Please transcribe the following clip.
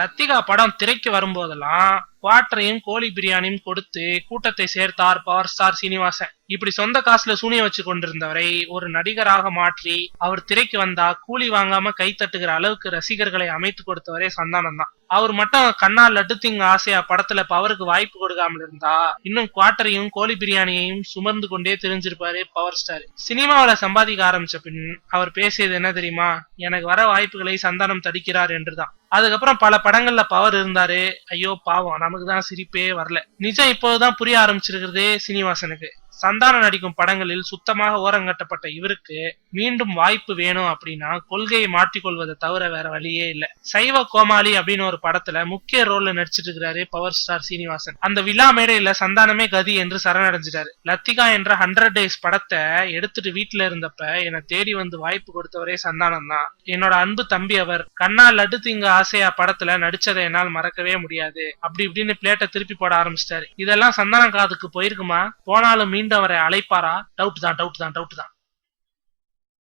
லத்திகா படம் திரைக்கு வரும்போதெல்லாம் குவாட்டரையும் கோழி பிரியாணியும் கொடுத்து கூட்டத்தை சேர்த்தார் பவர் ஸ்டார் சீனிவாசன். இப்படி சொந்த காசுல சூனிய வச்சு கொண்டிருந்தவரை ஒரு நடிகராக மாற்றி அவர் திரைக்கு வந்தா கூலி வாங்காம கை தட்டுகிற அளவுக்கு ரசிகர்களை அமைத்து கொடுத்தவரே சந்தானம் தான். அவர் மட்டும் கண்ணா லட்டு திங்க ஆசையா படத்துல பவருக்கு வாய்ப்பு கொடுக்காமல் இருந்தா இன்னும் குவாட்டரையும் கோழி பிரியாணியையும் சுமர்ந்து கொண்டே தெரிஞ்சிருப்பாரு பவர் ஸ்டார். சினிமாவில சம்பாதிக்க ஆரம்பிச்ச பின் அவர் பேசியது என்ன தெரியுமா? எனக்கு வர வாய்ப்புகளை சந்தானம் தடுக்கிறார் என்றுதான். அதுக்கப்புறம் பல படங்கள்ல பவர் இருந்தாரு. ஐயோ பாவம், நமக்கு தான் சிரிப்பே வரல. நிஜம் இப்போதுதான் புரிய ஆரம்பிச்சிருக்கிறது சீனிவாசனுக்கு. சந்தானம் நடிக்கும் படங்களில் சுத்தமாக ஓரங்கட்டப்பட்ட இவருக்கு மீண்டும் வாய்ப்பு வேணும் அப்படின்னா கொள்கையை மாற்றிக்கொள்வதை தவிர வேற வழியே இல்ல. சைவ கோமாளி அப்படின்னு ஒரு படத்துல முக்கிய ரோல்ல நடிச்சிட்டு இருக்கிறாரு பவர் ஸ்டார் சீனிவாசன். அந்த விழா மேடையில சந்தானமே கதி என்று சரணடைஞ்சிட்டாரு. லத்திகா என்ற 100 Days படத்தை எடுத்துட்டு வீட்டுல இருந்தப்ப என்னை தேடி வந்து வாய்ப்பு கொடுத்தவரே சந்தானம் தான். என்னோட அன்பு தம்பி அவர். கண்ணா லட்டு திங்க ஆசையா படத்துல நடிச்சதை என்னால் மறக்கவே முடியாது அப்படி இப்படின்னு பிளேட்டை திருப்பி போட ஆரம்பிச்சிட்டாரு. இதெல்லாம் சந்தானம் காதுக்கு போயிருக்குமா? போனாலும் மீண்டும் அவரை அழைப்பாரா? டவுட் தான்.